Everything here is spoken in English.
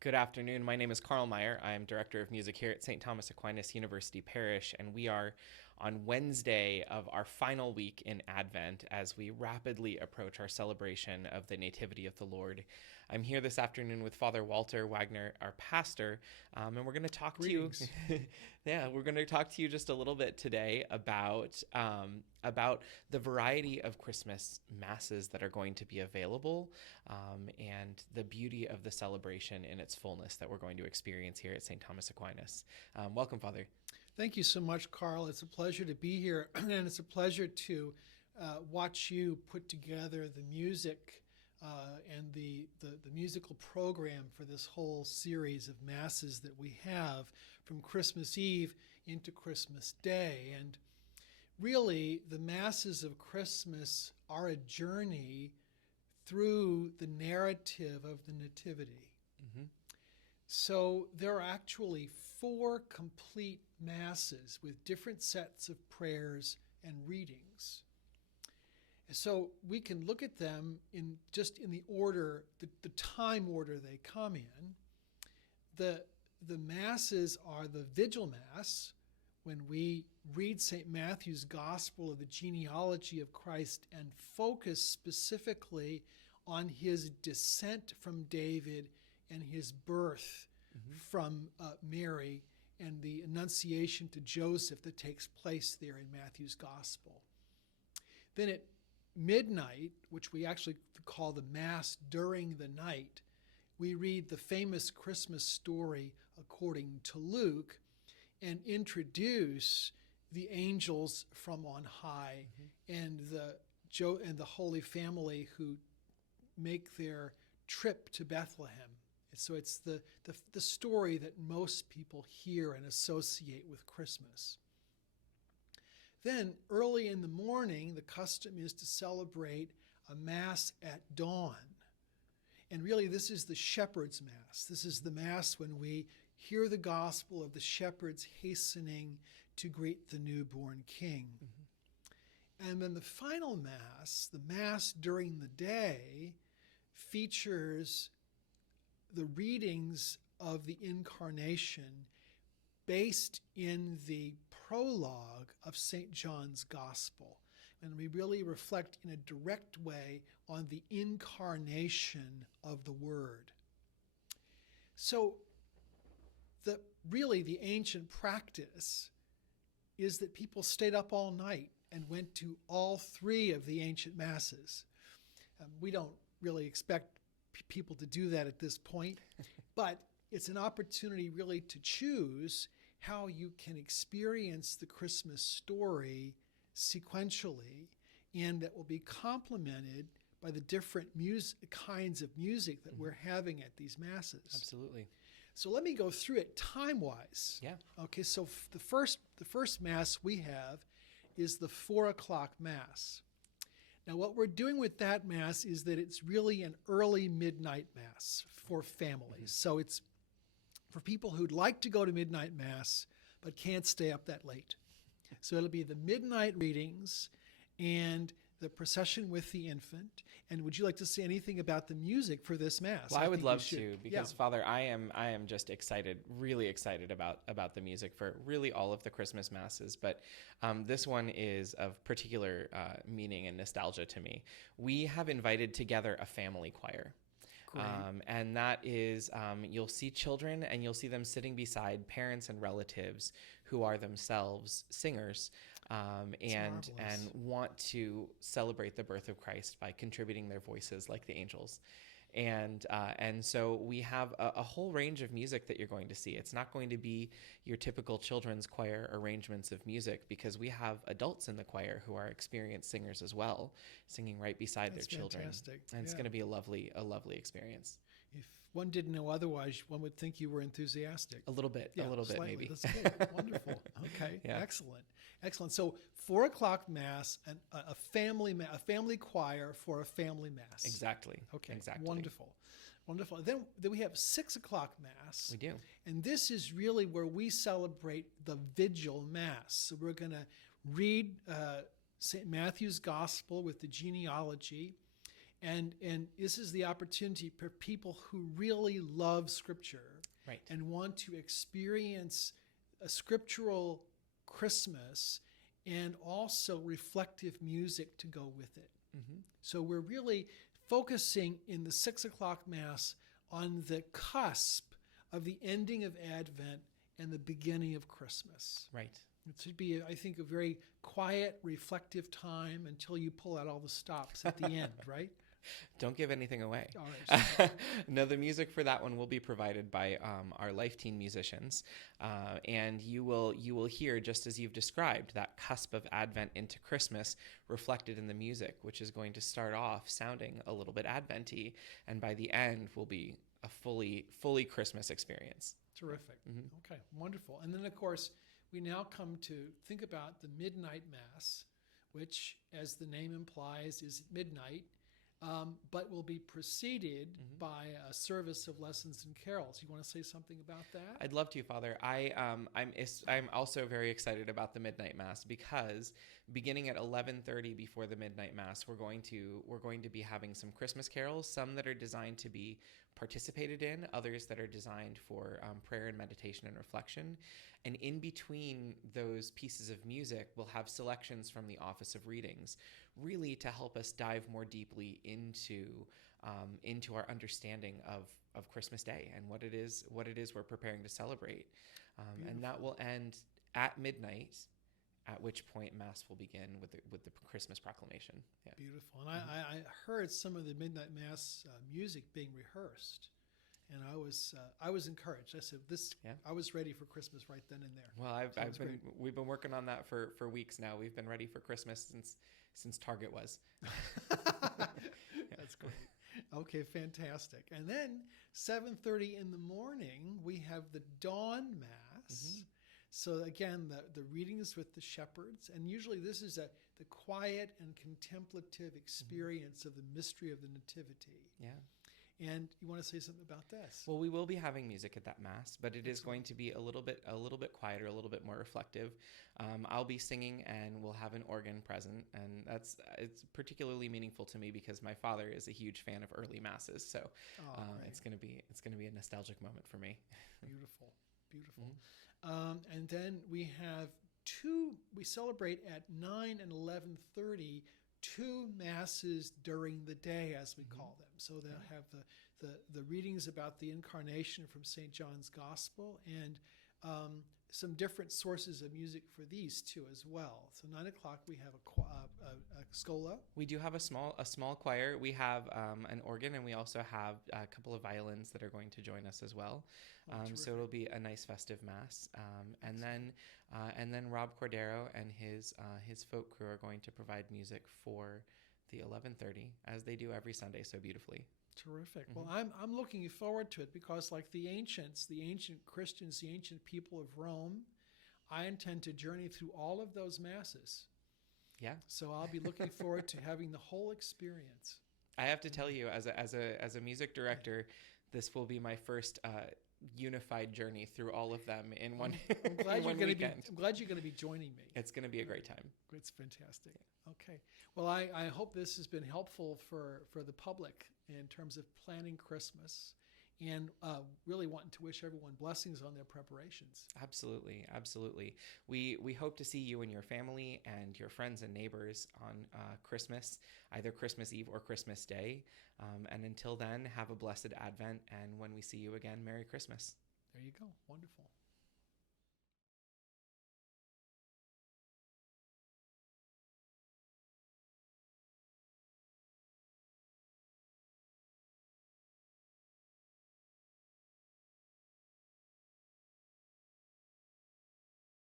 Good afternoon. My name is Carl Meyer. I am Director of Music here at St. Thomas Aquinas University Parish, and we are on Wednesday of our final week in Advent as we rapidly approach our celebration of the Nativity of the Lord. I'm here this afternoon with Father Walter Wagner, our pastor, and we're going to talk Greetings. to you. We're going to talk to you just a little bit today about the variety of Christmas masses that are going to be available, and the beauty of the celebration in its fullness that we're going to experience here at St. Thomas Aquinas. Welcome, Father. Thank you so much, Carl. It's a pleasure to be here, and it's a pleasure to watch you put together the music and the musical program for this whole series of masses that we have from Christmas Eve into Christmas Day. And really, the masses of Christmas are a journey through the narrative of the Nativity. Mm-hmm. So there are actually 4 complete masses with different sets of prayers and readings. So we can look at them in the order, the time order they come in. The masses are the Vigil Mass, when we read St. Matthew's Gospel of the genealogy of Christ and focus specifically on his descent from David and his birth from Mary and the Annunciation to Joseph that takes place there in Matthew's Gospel. Then at midnight, which we actually call the Mass during the night, we read the famous Christmas story according to Luke and introduce the angels from on high and the Holy Family who make their trip to Bethlehem. So it's the story that most people hear and associate with Christmas. Then early in the morning, the custom is to celebrate a Mass at dawn. And really, this is the Shepherd's Mass. This is the Mass when we hear the gospel of the shepherds hastening to greet the newborn King. And then the final Mass, the Mass during the day, features the readings of the Incarnation based in the prologue of St. John's Gospel. And we really reflect in a direct way on the incarnation of the Word. So the ancient practice is that people stayed up all night and went to all 3 of the ancient masses. We don't really expect people to do that at this point, but it's an opportunity really to choose how you can experience the Christmas story sequentially, and that will be complemented by the different kinds of music that we're having at these masses. Absolutely. So let me go through it time-wise. Yeah. Okay, so the first Mass we have is the 4 o'clock Mass. Now, what we're doing with that Mass is that it's really an early midnight Mass for families. So it's for people who'd like to go to midnight Mass but can't stay up that late. So it'll be the midnight readings and the procession with the infant. And would you like to say anything about the music for this Mass? Well, I would love you to, because Father, I am just excited, really excited about the music for really all of the Christmas masses. But this one is of particular meaning and nostalgia to me. We have invited together a family choir. And that is, you'll see children and you'll see them sitting beside parents and relatives who are themselves singers, and want to celebrate the birth of Christ by contributing their voices like the angels. And so we have a whole range of music that you're going to see. It's not going to be your typical children's choir arrangements of music, because we have adults in the choir who are experienced singers as well, singing right beside their children. Fantastic. And it's going to be a lovely experience. If one didn't know otherwise, one would think you were enthusiastic. A little bit slightly. maybe. That's good. Wonderful. Okay, Yeah. Excellent. So 4 o'clock Mass, and a family choir for a family Mass. Exactly. Okay. Exactly. Wonderful. Then we have 6 o'clock Mass. We do. And this is really where we celebrate the Vigil Mass. So we're going to read St. Matthew's Gospel with the genealogy, And this is the opportunity for people who really love Scripture Right. and want to experience a scriptural Christmas and also reflective music to go with it. Mm-hmm. So we're really focusing in the 6 o'clock Mass on the cusp of the ending of Advent and the beginning of Christmas. Right. It should be, I think, a very quiet, reflective time until you pull out all the stops at the end, right? Don't give anything away. All right. No, the music for that one will be provided by our Life Teen musicians, and you will hear, just as you've described, that cusp of Advent into Christmas reflected in the music, which is going to start off sounding a little bit Advent-y, and by the end will be a fully Christmas experience. Terrific. Mm-hmm. Okay, wonderful. And then, of course, we now come to think about the Midnight Mass, which, as the name implies, is at midnight. But will be preceded by a service of lessons and carols. You want to say something about that? I'd love to, Father. I'm also very excited about the Midnight Mass because beginning at 11:30 before the Midnight Mass, we're going to be having some Christmas carols, some that are designed to be participated in, others that are designed for prayer and meditation and reflection. And in between those pieces of music, we'll have selections from the Office of Readings, really to help us dive more deeply into our understanding of Christmas Day and what it is we're preparing to celebrate. And that will end at midnight, at which point Mass will begin with the Christmas proclamation. Yeah. Beautiful. And I heard some of the Midnight Mass music being rehearsed. And I was encouraged. I said, I was ready for Christmas right then and there. Well, we've been working on that for weeks now. We've been ready for Christmas since Target was. That's great. Okay, fantastic. And then 7:30 in the morning, we have the Dawn Mass. Mm-hmm. So again, the readings with the shepherds, and usually this is the quiet and contemplative experience of the mystery of the Nativity. Yeah. And you want to say something about this? Well, we will be having music at that Mass, but it is going to be a little bit quieter, a little bit more reflective. I'll be singing, and we'll have an organ present, and it's particularly meaningful to me because my father is a huge fan of early Masses. So it's going to be a nostalgic moment for me. Beautiful. Mm-hmm. And then we have we celebrate at 9 and 11:30 two Masses during the day, as we call them. So they'll have the readings about the Incarnation from St. John's Gospel and some different sources of music for these two as well. So 9 o'clock we have a scola. We do have a small choir. We have an organ, and we also have a couple of violins that are going to join us as well. So it'll be a nice festive Mass. And then Rob Cordero and his folk crew are going to provide music for the 11:30, as they do every Sunday so beautifully. Terrific. Mm-hmm. Well, I'm looking forward to it because, like the ancient Christians, the ancient people of Rome, I intend to journey through all of those Masses. Yeah. So I'll be looking forward to having the whole experience. I have to tell you, as a music director, this will be my first unified journey through all of them in one. I'm glad you're going to be joining me. It's going to be a great time. It's fantastic. Okay. Well, I hope this has been helpful for the public in terms of planning Christmas and really wanting to wish everyone blessings on their preparations. Absolutely. We hope to see you and your family and your friends and neighbors on Christmas, either Christmas Eve or Christmas Day. And until then, have a blessed Advent. And when we see you again, Merry Christmas. There you go. Wonderful.